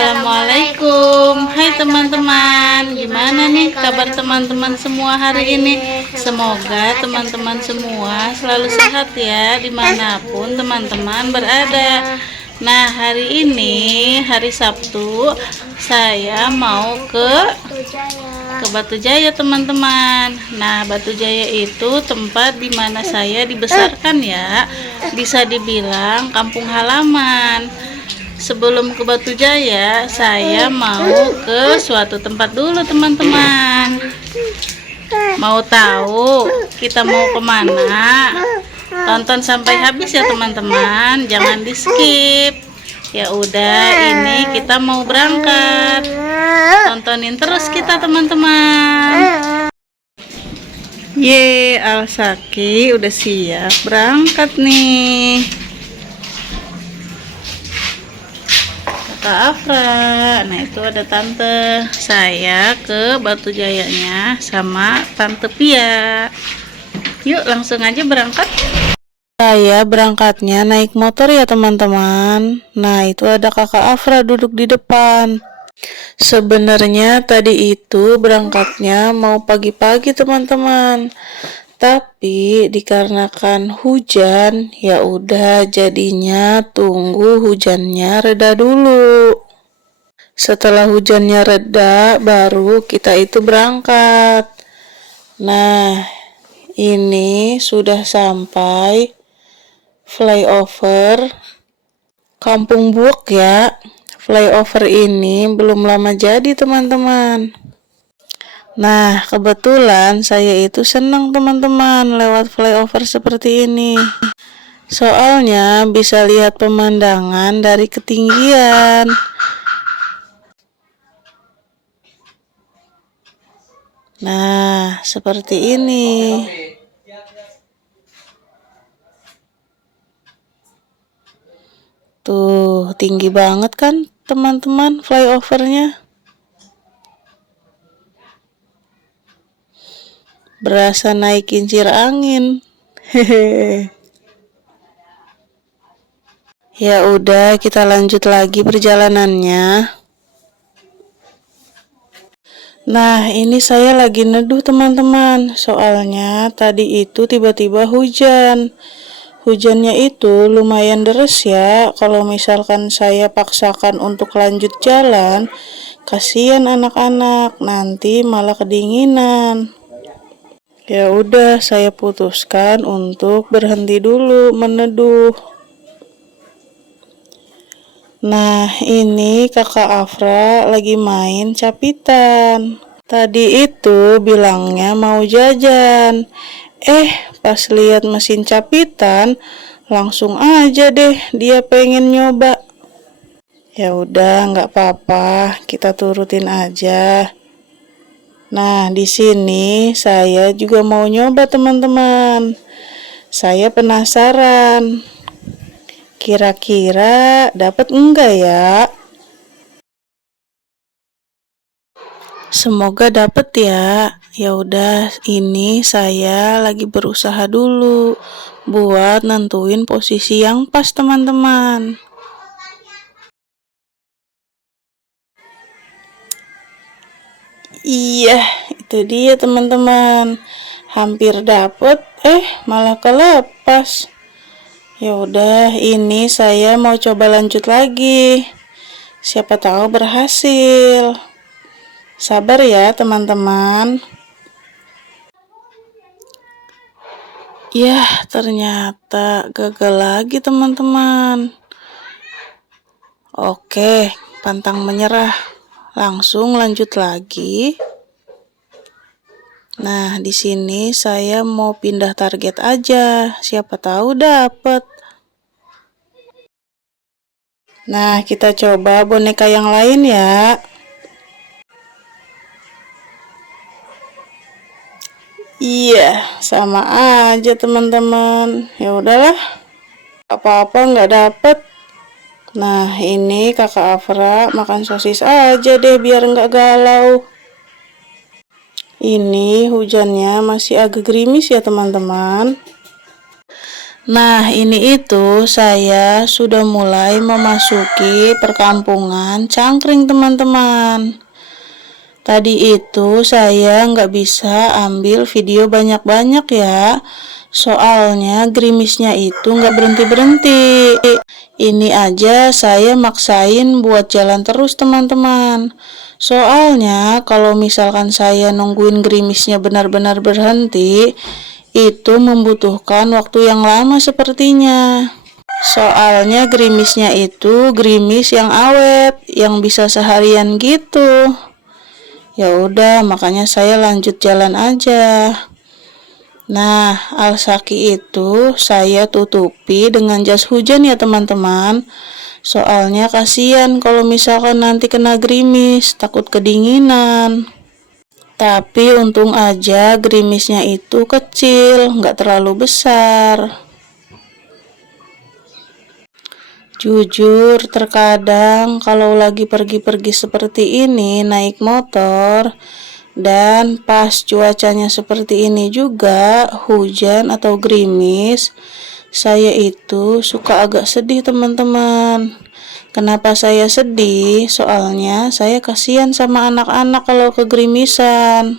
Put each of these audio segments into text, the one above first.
Assalamualaikum. Hai teman-teman, gimana nih kabar teman-teman semua hari ini? Semoga teman-teman semua selalu sehat ya, dimanapun teman-teman berada. Nah, hari ini hari Sabtu, saya mau ke Batu Jaya teman-teman. Nah, Batu Jaya itu tempat dimana saya dibesarkan ya, bisa dibilang kampung halaman. Sebelum ke Batu Jaya, saya mau ke suatu tempat dulu teman-teman. Mau tahu kita mau kemana? Tonton sampai habis ya teman-teman, jangan di skip. Ya udah, ini kita mau berangkat. Tontonin terus kita teman-teman. Ye, Alsaki udah siap berangkat nih. Kak Afra, nah itu ada tante saya ke Batu Jayanya sama tante Pia. Yuk langsung aja berangkat. Saya berangkatnya naik motor ya teman-teman. Nah itu ada kakak Afra duduk di depan. Sebenarnya tadi itu berangkatnya mau pagi-pagi teman-teman. Tapi dikarenakan hujan, ya udah jadinya tunggu hujannya reda dulu. Setelah hujannya reda, baru kita itu berangkat. Nah, ini sudah sampai flyover Kampung Buok ya. Flyover ini belum lama jadi teman-teman. Nah, kebetulan saya itu senang teman-teman lewat flyover seperti ini. Soalnya bisa lihat pemandangan dari ketinggian. Nah, seperti ini. Tuh, tinggi banget kan teman-teman flyovernya. Berasa naik kincir angin. Hehe. Ya udah, kita lanjut lagi perjalanannya. Nah, ini saya lagi neduh teman-teman. Soalnya tadi itu tiba-tiba hujan. Hujannya itu lumayan deras ya. Kalau misalkan saya paksakan untuk lanjut jalan, kasihan anak-anak, nanti malah kedinginan. Ya udah, saya putuskan untuk berhenti dulu meneduh. Nah, ini kakak Afra lagi main capitan. Tadi itu bilangnya mau jajan. Pas lihat mesin capitan, langsung aja deh dia pengen nyoba. Ya udah, nggak apa-apa, kita turutin aja. Nah, di sini saya juga mau nyoba teman-teman. Saya penasaran. Kira-kira dapat enggak ya? Semoga dapat ya. Ya udah, ini saya lagi berusaha dulu buat nentuin posisi yang pas teman-teman. Iya, itu dia teman-teman. Hampir dapet, malah kelepas. Ya udah, ini saya mau coba lanjut lagi. Siapa tahu berhasil. Sabar ya teman-teman. Yah, ternyata gagal lagi teman-teman. Oke, pantang menyerah. Langsung lanjut lagi. Nah, di sini saya mau pindah target aja. Siapa tahu dapat. Nah, kita coba boneka yang lain ya. Iya, sama aja teman-teman. Ya udahlah, apa-apa nggak dapet. Nah, ini kakak Afra makan sosis aja deh biar nggak galau. Ini hujannya masih agak gerimis ya teman-teman. Nah, ini itu saya sudah mulai memasuki perkampungan Cangkring, teman-teman. Tadi itu saya nggak bisa ambil video banyak-banyak ya, soalnya gerimisnya itu nggak berhenti-berhenti. Ini aja saya maksain buat jalan terus, teman-teman. Soalnya kalau misalkan saya nungguin gerimisnya benar-benar berhenti, itu membutuhkan waktu yang lama sepertinya. Soalnya gerimisnya itu gerimis yang awet, yang bisa seharian gitu. Ya udah, makanya saya lanjut jalan aja. Nah, alsaki itu saya tutupi dengan jas hujan ya teman-teman. Soalnya kasihan kalau misalkan nanti kena gerimis, takut kedinginan. Tapi untung aja gerimisnya itu kecil, nggak terlalu besar. Jujur, terkadang kalau lagi pergi-pergi seperti ini naik motor dan pas cuacanya seperti ini juga hujan atau gerimis, saya itu suka agak sedih, teman-teman. Kenapa saya sedih? Soalnya saya kasihan sama anak-anak kalau kegerimisan.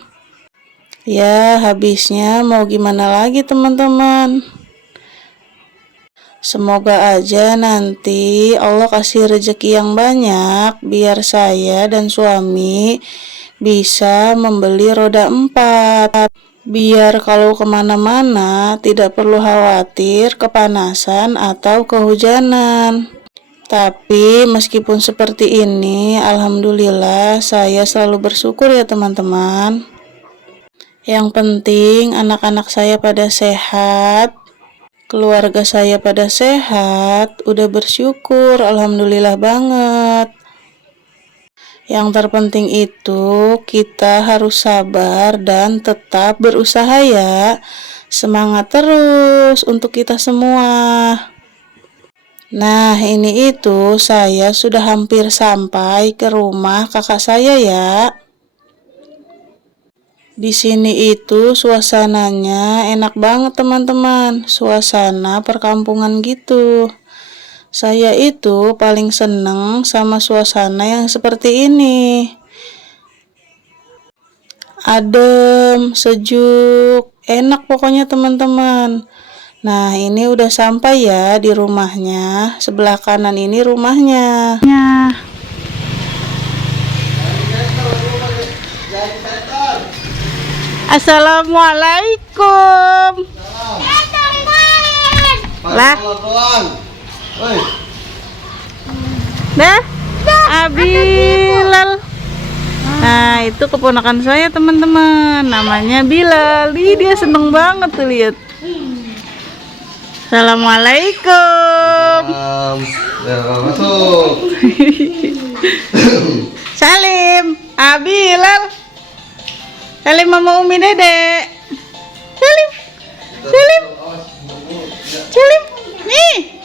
Ya, habisnya mau gimana lagi, teman-teman. Semoga aja nanti Allah kasih rezeki yang banyak biar saya dan suami bisa membeli roda 4. Biar kalau kemana-mana tidak perlu khawatir kepanasan atau kehujanan. Tapi meskipun seperti ini, alhamdulillah saya selalu bersyukur ya teman-teman. Yang penting anak-anak saya pada sehat, keluarga saya pada sehat, udah bersyukur, alhamdulillah banget. Yang terpenting itu kita harus sabar dan tetap berusaha ya. Semangat terus untuk kita semua. Nah, ini itu saya sudah hampir sampai ke rumah kakak saya ya. Di sini itu suasananya enak banget teman-teman, suasana perkampungan gitu. Saya itu paling seneng sama suasana yang seperti ini. Adem, sejuk, enak pokoknya teman-teman. Nah, ini udah sampai ya di rumahnya. Sebelah kanan ini rumahnya. Assalamualaikum. Lah. Dah. Abilal. Nah, itu keponakan saya teman-teman. Namanya Bilal. Ih, dia seneng banget tuh lihat. Assalamualaikum. Masuk. Salim. Abilal. Salim mama Umi Dede. Salim. Salim. Salim. Nih.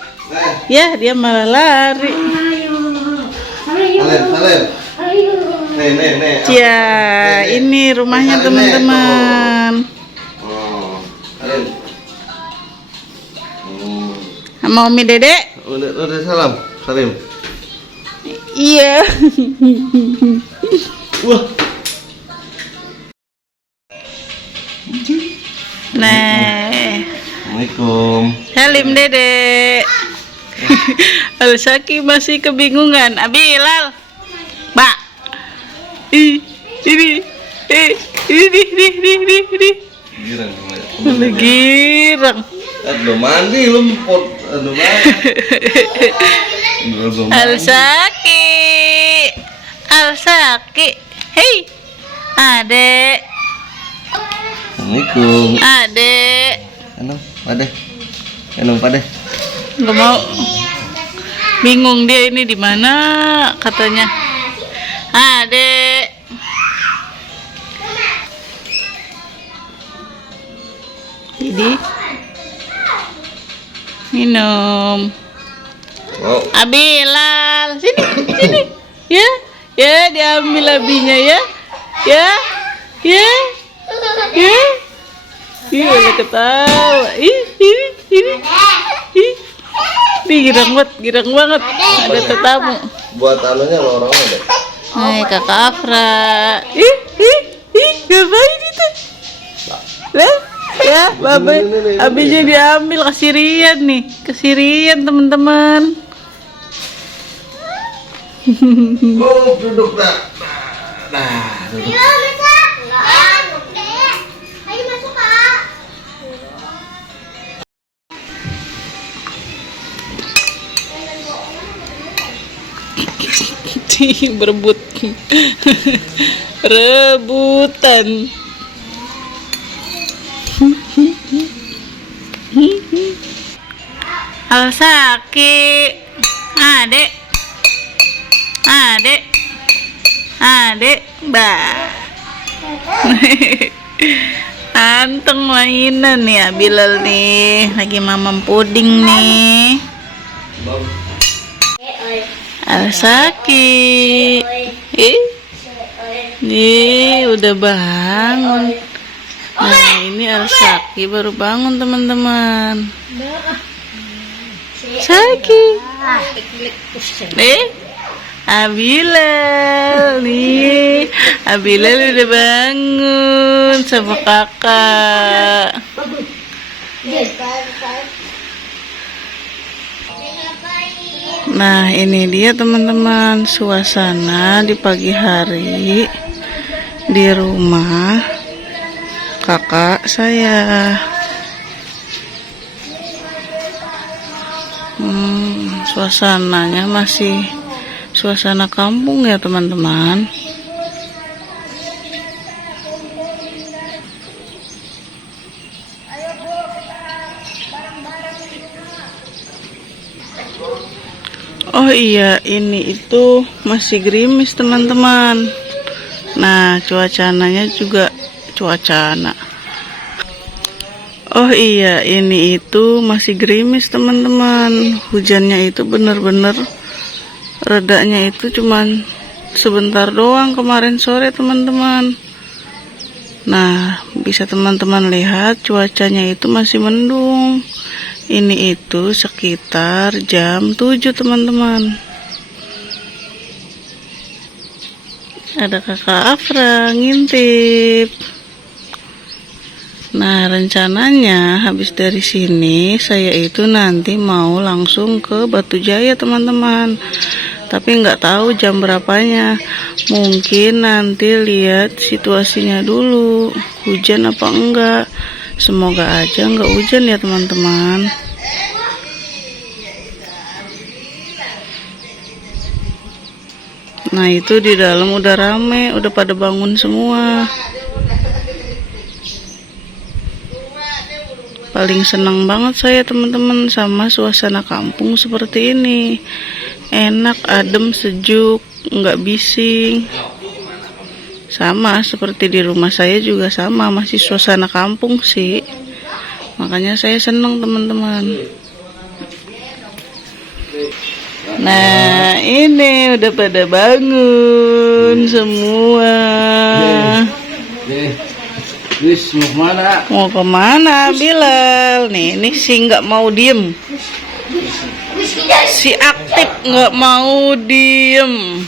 Ya, dia malah lari. Salim. Nih. Ya, ini rumahnya teman-teman. Salim. Sama Umi Dede. Udah Salim. Iya. Wah. Nah. Assalamualaikum. Salim Dede. Al-Saki masih kebingungan. Abilal. Mbak. Ini. Girang. Girang. Belum mandi lu pot. Aduh Al-Saki. Hei. Adek. Assalamualaikum. Adek. Enong pade. Nggak mau. Bingung dia ini di mana katanya. Adek. Jadi minum. Oh. Abilal, sini. Ya, diambil abinya ya. Ya. Iya, udah ketawa. Ih. Ini. Ih. Nih girang banget. Ada tetamu. Buat anunya lo orangnya deh. Hai kakak Afra. Ih, ngapain itu? Lah, ya, babe, abinya diambil kesirian nih, kesirian teman-teman. Oh, duduk dah. Nah, duduk. Ayo masuk. Enggak, Dek. Ayo masuk, Kak. Berebut, rebutan. Alsaki, adek, bah. Anteng mainan ya Bilal nih, lagi mamam puding nih. Alsaki, nih udah bangun. Nah ini Alsaki baru bangun teman-teman. Saki, Abilal nih, Abilal udah bangun sama kakak. Nah ini dia teman-teman suasana di pagi hari di rumah kakak saya. Suasananya masih suasana kampung ya teman-teman. Oh iya, ini itu masih gerimis teman-teman. Nah, cuacanya juga cuacana. Oh iya, ini itu masih gerimis teman-teman. Hujannya itu bener-bener redanya itu cuman sebentar doang kemarin sore teman-teman. Nah, bisa teman-teman lihat cuacanya itu masih mendung. Ini itu sekitar jam 7 teman-teman. Ada kakak Afra ngintip. Nah rencananya habis dari sini saya itu nanti mau langsung ke Batu Jaya teman-teman. Tapi nggak tahu jam berapanya. Mungkin nanti lihat situasinya dulu, hujan apa enggak. Semoga aja nggak hujan ya teman-teman. Nah itu di dalam udah rame, udah pada bangun semua. Paling senang banget saya teman-teman sama suasana kampung seperti ini. Enak, adem, sejuk, nggak bising. Sama seperti di rumah saya juga sama, masih suasana kampung sih. Makanya saya senang teman-teman. Nah ini udah pada bangun semua. Wis mau kemana? Mau kemana Bilal? Nih ini sih nggak mau diem. Si aktif nggak mau diem.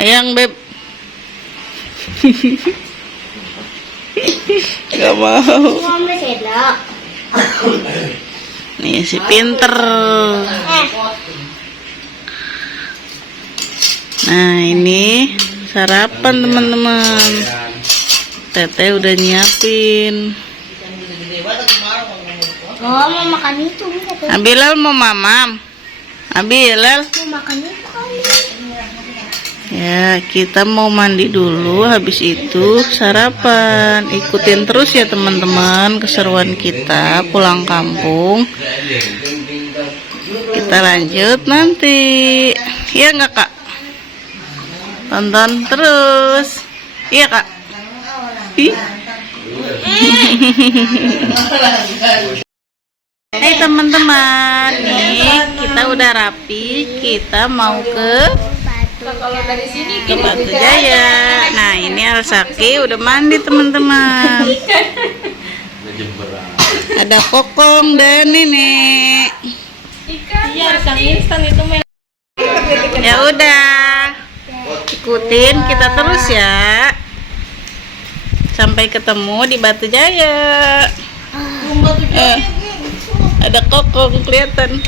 Ayang beb. Nggak mau. Nih si pinter. Nah ini sarapan teman-teman. Teteh udah nyiapin. Oh, mau makan itu. Abilal mau mamam. Abilal. Mau makan itu kali. Ya, kita mau mandi dulu. Habis itu sarapan. Ikutin terus ya teman-teman keseruan kita pulang kampung. Kita lanjut nanti. Iya nggak kak? Tonton terus. Iya kak? Hai teman-teman, nih kita udah rapi, kita mau ke Batu Jaya. Nah ini Alsaki udah mandi teman-teman. Ada Kokong dan Nenek. Iya, harus yang instan itu men. Ya udah, ikutin kita terus ya. Sampai ketemu di Batu Jaya. Ada Kokong kelihatan.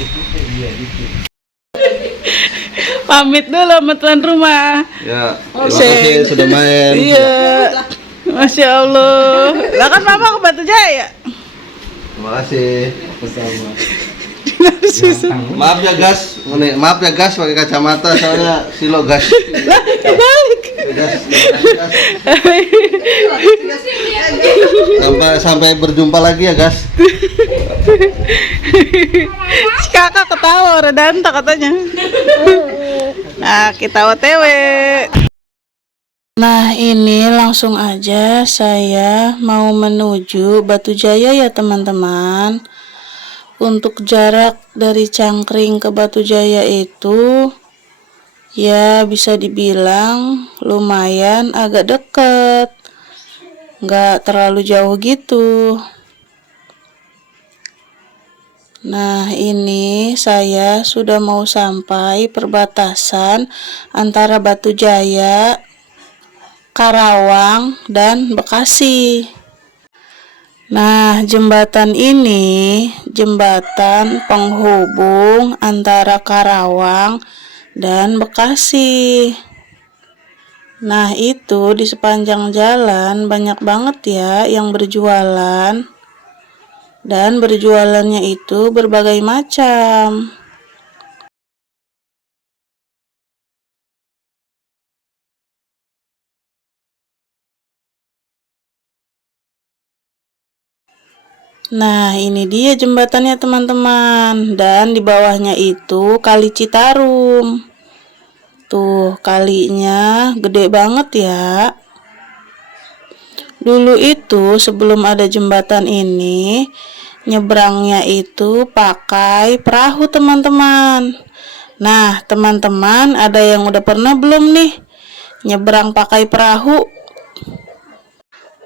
Pamit dulu sama tuan rumah. Ya, terima kasih sudah main. Iya. Masya Allah. Lah kan mama ke Batu Jaya. Terima kasih. Maaf ya gas, maaf ya gas pakai kacamata soalnya silo gas. Kebalik. Sampai berjumpa lagi ya gas. Si kakak ketawa redanta katanya. Nah kita OTW. Nah ini langsung aja saya mau menuju Batu Jaya ya teman-teman. Untuk jarak dari Cangkring ke Batu Jaya itu ya bisa dibilang lumayan agak deket, nggak terlalu jauh gitu. Nah ini saya sudah mau sampai perbatasan antara Batu Jaya, Karawang, dan Bekasi. Nah, jembatan ini jembatan penghubung antara Karawang dan Bekasi. Nah, itu di sepanjang jalan banyak banget ya yang berjualan. Dan berjualannya itu berbagai macam. Nah, ini dia jembatannya teman-teman. Dan di bawahnya itu Kali Citarum. Tuh, kalinya gede banget ya. Dulu itu sebelum ada jembatan ini, nyebrangnya itu pakai perahu teman-teman. Nah, teman-teman ada yang udah pernah belum nih nyebrang pakai perahu?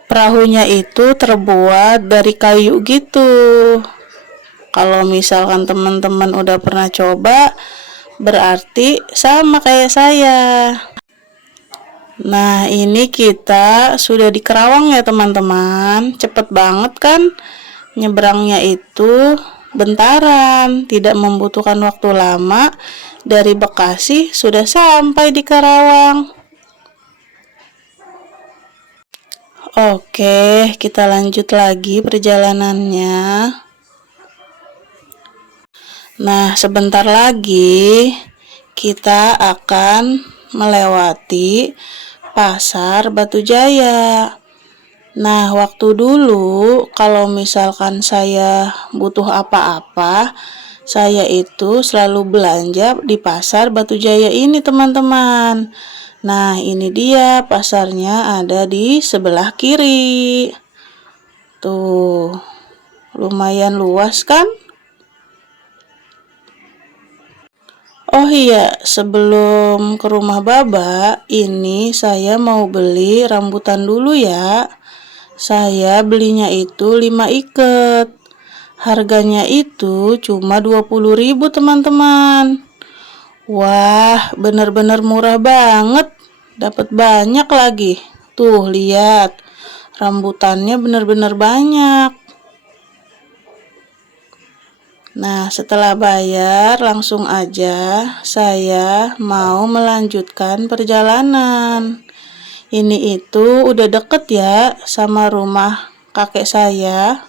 Perahunya itu terbuat dari kayu gitu. Kalau misalkan teman-teman udah pernah coba, berarti sama kayak saya. Nah, ini kita sudah di Karawang ya teman-teman. Cepet banget kan? Nyebrangnya itu bentaran, tidak membutuhkan waktu lama. Dari Bekasi sudah sampai di Karawang. Oke, kita lanjut lagi perjalanannya. Nah, sebentar lagi kita akan melewati Pasar Batu Jaya. Nah, waktu dulu kalau misalkan saya butuh apa-apa, saya itu selalu belanja di Pasar Batu Jaya ini, teman-teman. Nah, ini dia pasarnya ada di sebelah kiri. Tuh, lumayan luas kan? Oh iya, sebelum ke rumah Baba, ini saya mau beli rambutan dulu ya. Saya belinya itu 5 ikat. Harganya itu cuma 20.000 teman-teman. Wah, bener-bener murah banget. Dapat banyak lagi. Tuh, lihat. Rambutannya bener-bener banyak. Nah, setelah bayar, langsung aja saya mau melanjutkan perjalanan. Ini itu udah deket ya sama rumah kakek saya.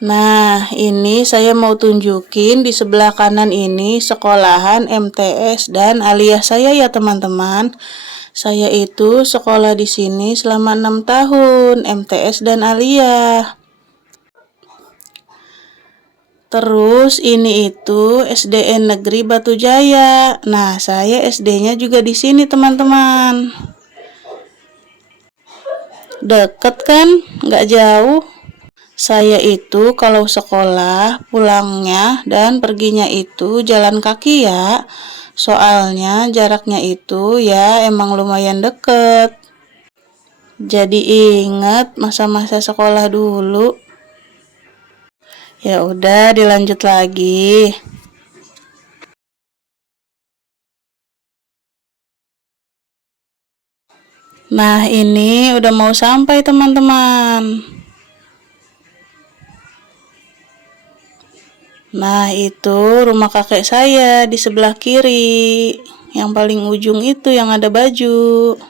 Nah, ini saya mau tunjukin di sebelah kanan ini sekolahan MTS dan Aliyah saya ya teman-teman. Saya itu sekolah di sini selama 6 tahun, MTS dan Aliyah. Terus ini itu SDN Negeri Batu Jaya. Nah, saya SD-nya juga di sini teman-teman. Deket kan? Nggak jauh. Saya itu kalau sekolah pulangnya dan perginya itu jalan kaki ya. Soalnya jaraknya itu ya emang lumayan deket. Jadi inget masa-masa sekolah dulu. Ya udah, dilanjut lagi. Nah, ini udah mau sampai teman-teman. Nah, itu rumah kakek saya di sebelah kiri. Yang paling ujung itu yang ada baju.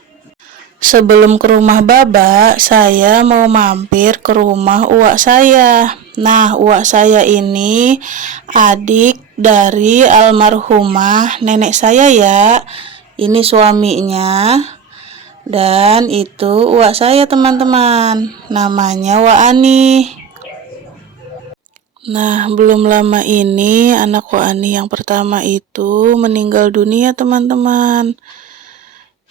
Sebelum ke rumah Baba, saya mau mampir ke rumah uak saya. Nah, uak saya ini adik dari almarhumah nenek saya ya. Ini suaminya. Dan itu uak saya teman-teman. Namanya Wak Ani. Nah, belum lama ini anak Wak Ani yang pertama itu meninggal dunia teman-teman.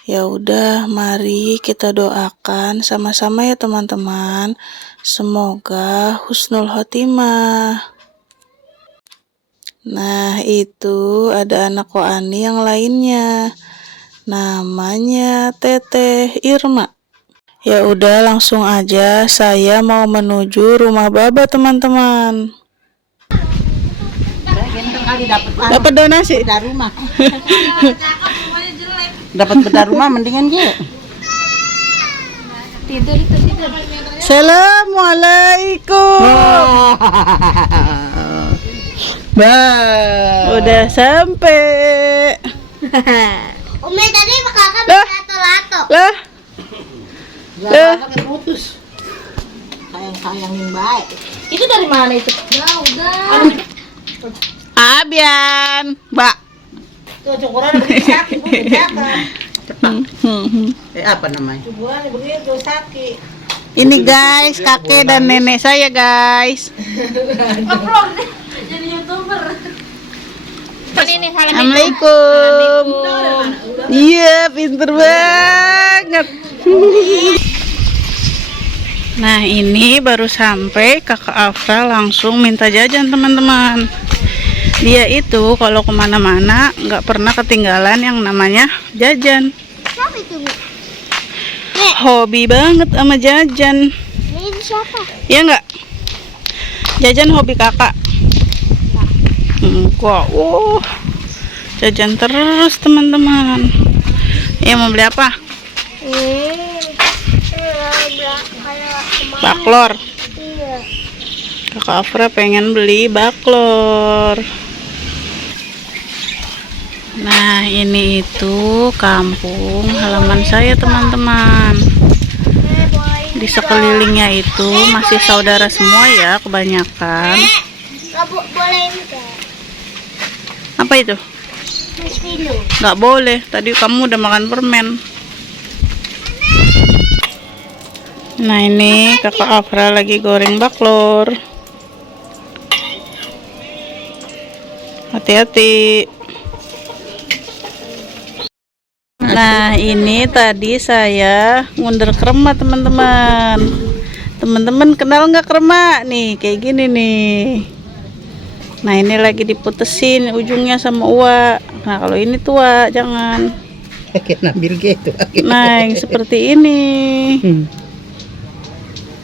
Ya udah, mari kita doakan sama-sama ya teman-teman. Semoga husnul khotimah. Nah, itu ada anak Wak Ani yang lainnya. Namanya Teteh Irma. Ya udah, langsung aja saya mau menuju rumah Baba teman-teman. Dapat donasi Beda rumah. Dapat beda rumah mendingan je. Tidur. Assalamualaikum. Udah sampai. Umi tadi kakak Lah. lato-lato. Lah, Pakai putus. Sayang yang baik. Itu dari mana itu? Abian, Mbak. Tuh cukuran begini sakit bu, apa namanya? Cukuran begitu sakit. Ini guys, kakek dan nenek saya guys. Jadi YouTuber. Assalamualaikum. Iya, pinter banget. Nah, ini baru sampai kakak Afra langsung minta jajan teman-teman. Dia itu kalau kemana-mana nggak pernah ketinggalan yang namanya jajan. Siapa itu, Bu? Hobi banget sama jajan. Ini siapa? Ya nggak? Jajan hobi kakak. Enggak, jajan terus teman-teman. Ya, mau beli apa? Baklor. Iya. Kakak Afra pengen beli baklor. Nah, ini itu kampung halaman saya teman-teman. Di sekelilingnya itu masih saudara semua ya kebanyakan. Nggak boleh ini kan? Apa itu? Mas Vino. Nggak boleh, tadi kamu udah makan permen. Nah, ini kakak Afra lagi goreng baklor. Hati-hati. Nah, ini tadi saya ngunder kremak teman-teman. Teman-teman kenal nggak kremak? Nih, kayak gini nih. Nah, ini lagi diputesin ujungnya sama uak. Nah, kalau ini tuh Wak, jangan. Kayak ambil gitu. Nah, yang seperti ini.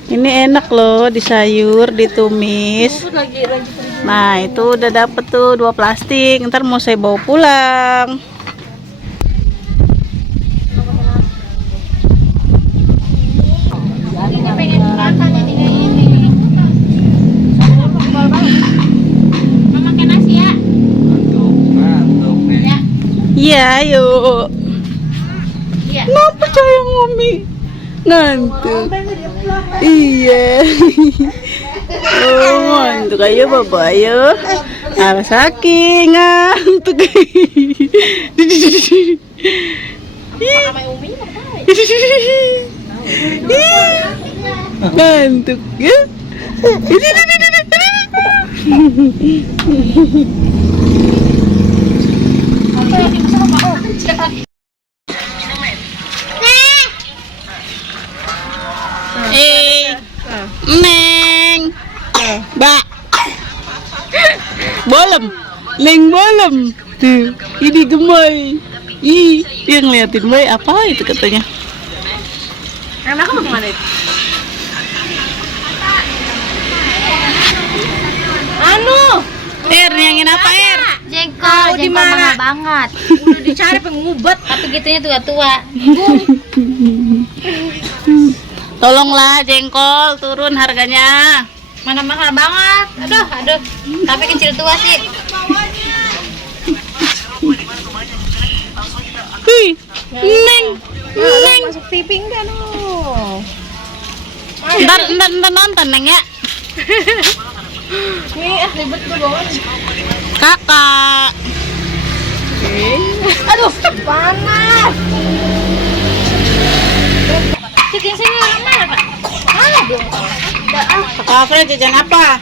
Ini enak loh, disayur, ditumis. Nah, itu udah dapet tuh 2 plastik. Ntar mau saya bawa pulang. Ini pengen makan ini. Mau makan nasi ya? Ya. Iya, yuk. Iya. Kenapa sayang Umi? Ngantuk. Iya. Oh, ngantuk ayo Baba ayo. Alas saking ngantuk. Ngantuk ya. Neng, Mbak, bolem, Neng bolem, tuh, ini gemoy, dia ngeliatin boy apa itu katanya. Anak kamu kemana itu? Nyangin apa, Jengkol, di jengkol mana? mahal banget. Udah dicari pengubet. Tapi gitunya tua-tua. Tolonglah jengkol turun harganya. Mana mahal banget. Aduh. Tapi kecil tua sih. Wih, Neng. Masuk TV enggak no? Ntar nonton Neng ya. Nih, ribet tuh bawaan. Kakak. Aduh, panas. Cikin sini mana, Pak? Aduh. Kakak Afra jajan apa?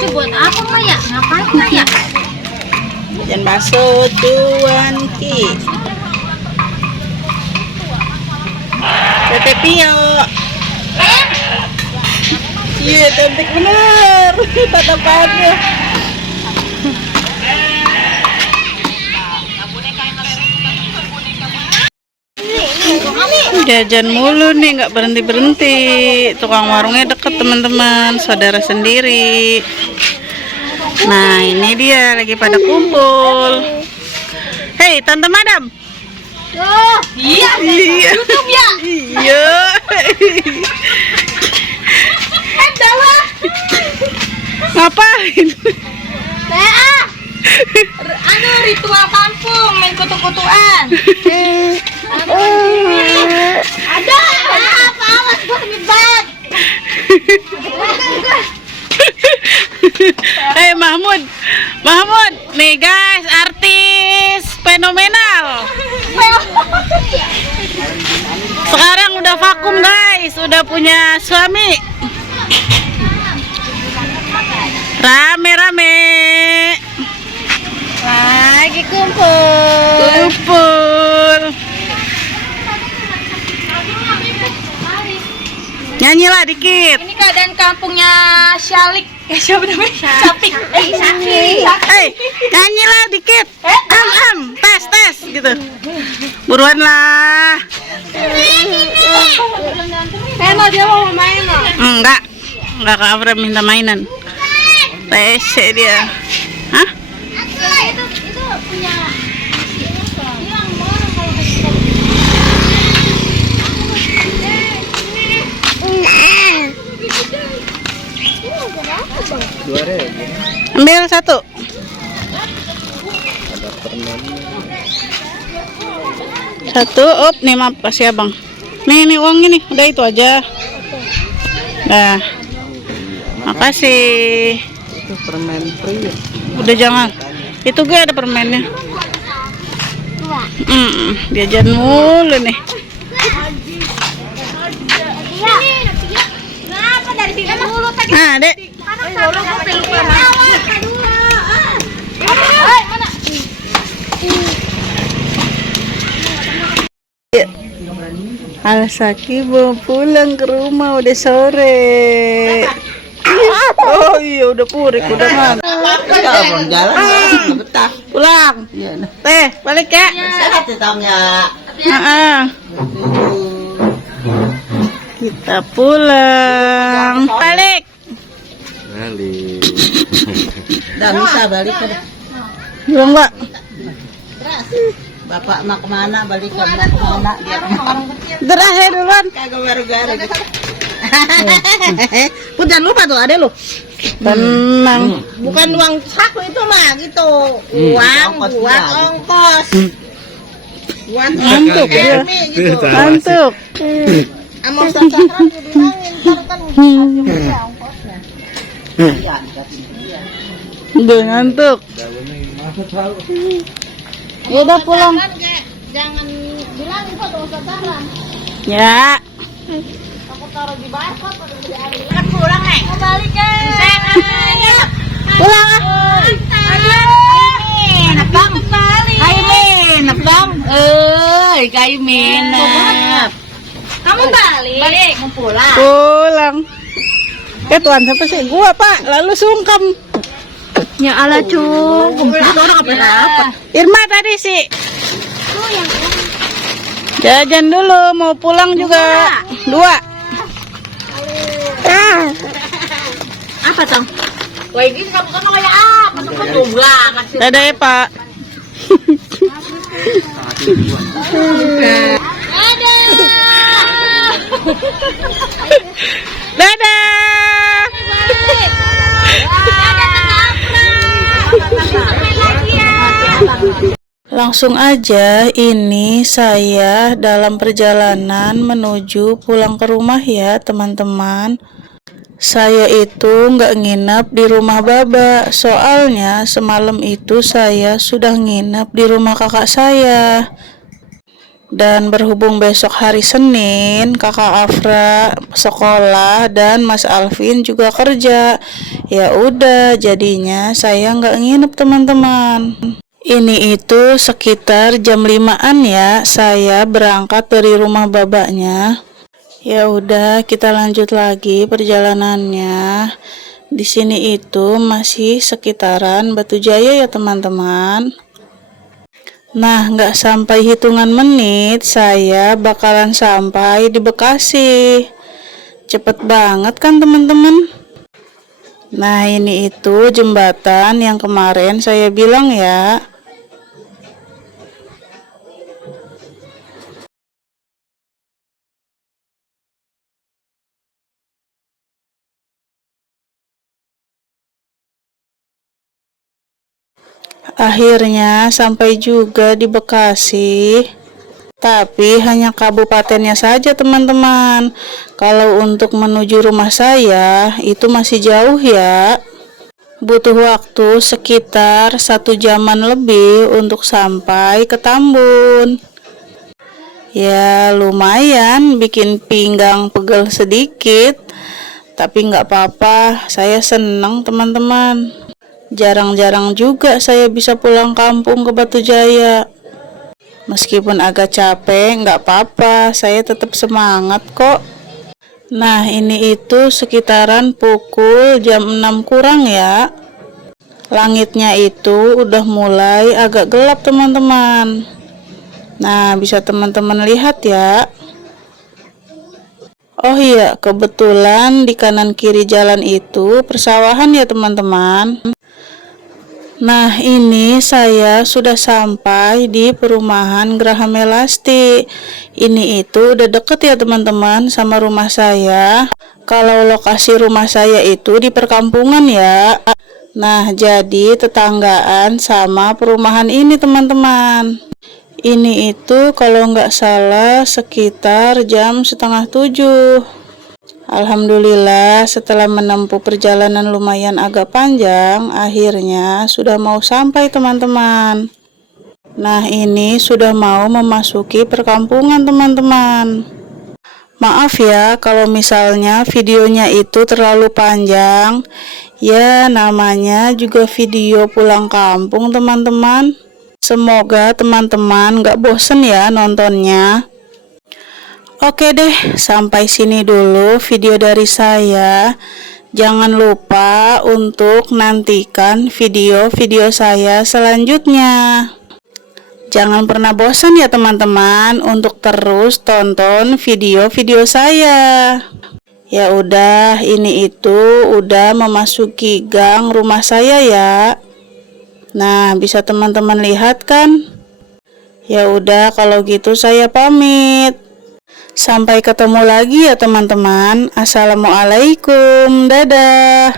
Itu buat apa, Maya? Ngapain, Maya? Jajan bakso cuanki. Pepe Pio. Iya, cantik bener. Tatapannya. Jajan mulu nih, nggak berhenti. Tukang warungnya deket teman-teman, saudara sendiri. Nah, ini dia lagi pada kumpul. Hei, Tante Madam. Iya. YouTube ya? Iya. Ngapain? Ritual kampung, main kutu-kutuan. Ada. Apa awas gua terlibat. Hei Mahmud, nih guys, artis fenomenal. Sekarang udah vakum guys, udah punya suami. Rame-rame. Lagi kumpul. Nyanyilah dikit. Ini keadaan kampungnya Syalik. Siapa namanya? Sapik. Saki. Hei, nyanyilah dikit. Tes gitu. Buruan lah. Dia mau main loh. Enggak Kak Afra minta mainan. Tes dia. Hah? Itu punya Ambil satu. Satu, nih maaf kasih abang. Nih uang ini, udah itu aja. Nah, makasih. Itu permen free. Udah jangan. Itu gue ada permennya. Jajan mulu nih. Kenapa dari sini dulu tadi? Nah, Dek. Alsaki mau pulang ke rumah, udah sore. Oh iya udah purik, udah ngantuk. Kalau jalan betah. Pulang. Iya. Teh, balik ya. Sehat ya Tamnya. Heeh. Kita pulang. Balik. Udah bisa balik ke Belum, Mbak. Bapak mah kemana balik ke kemana dia kemana. Derah ya duluan. Kagak baru-baru. Pun jangan lupa tuh ada lo. Tenang. Bukan uang saku itu mah gitu. Uang buat ongkos. Buat Ngantuk dia. gitu. Ngantuk. Amor sakran dibilangin ntar kan ongkosnya. Udah ngantuk. Ya udah pulang. Jangan bilangin kok dosa sakran. Ya. Aku taruh di barcode pada beli hari. Kan pulang nih. Mau balik ke. Pulang. Abang balik. Kaimin, abang. Kaimin. Kamu balik. Mau pulang. Pulang. Tuan siapa sih? Gua, Pak. Lalu sungkem. Ya Allah cung. Irma tadi sih. Jajan dulu, mau pulang juga. 2. Apa tong? Wah ini kamu kan kayak apa tuh kok jumlah sih. Dadah ya, Pak. Dadah. Langsung aja, ini saya dalam perjalanan menuju pulang ke rumah ya teman-teman. Saya itu nggak nginep di rumah Baba, soalnya semalam itu saya sudah nginep di rumah kakak saya. Dan berhubung besok hari Senin, kakak Afra sekolah dan Mas Alvin juga kerja. Ya udah, jadinya saya nggak nginep teman-teman. Ini itu sekitar jam 5-an ya, saya berangkat dari rumah babanya. Ya udah, kita lanjut lagi perjalanannya. Di sini itu masih sekitaran Batu Jaya ya teman-teman. Nah, nggak sampai hitungan menit, saya bakalan sampai di Bekasi. Cepet banget kan teman-teman? Nah, ini itu jembatan yang kemarin saya bilang ya. Akhirnya sampai juga di Bekasi. Tapi hanya kabupatennya saja teman-teman. Kalau untuk menuju rumah saya itu masih jauh ya. Butuh waktu sekitar 1 jaman lebih untuk sampai ke Tambun. Ya lumayan bikin pinggang pegel sedikit. Tapi nggak apa-apa, saya senang teman-teman. Jarang-jarang juga saya bisa pulang kampung ke Batu Jaya. Meskipun agak capek, nggak apa-apa, saya tetap semangat kok. Nah, ini itu sekitaran pukul jam 6 kurang ya. Langitnya itu udah mulai agak gelap teman-teman. Nah, bisa teman-teman lihat ya. Oh iya, kebetulan di kanan kiri jalan itu persawahan ya teman-teman. Nah, ini saya sudah sampai di perumahan Graha Melasti. Ini itu udah deket ya teman-teman sama rumah saya. Kalau lokasi rumah saya itu di perkampungan ya. Nah, jadi tetanggaan sama perumahan ini teman-teman. Ini itu kalau nggak salah sekitar jam 6:30. Alhamdulillah setelah menempuh perjalanan lumayan agak panjang, akhirnya sudah mau sampai teman-teman. Nah, ini sudah mau memasuki perkampungan teman-teman. Maaf ya kalau misalnya videonya itu terlalu panjang. Ya namanya juga video pulang kampung teman-teman. Semoga teman-teman gak bosen ya nontonnya. Oke deh, sampai sini dulu video dari saya. Jangan lupa untuk nantikan video-video saya selanjutnya. Jangan pernah bosan ya teman-teman untuk terus tonton video-video saya. Ya udah, ini itu udah memasuki gang rumah saya ya. Nah, bisa teman-teman lihat kan? Ya udah, kalau gitu saya pamit. Sampai ketemu lagi ya teman-teman. Assalamualaikum. Dadah.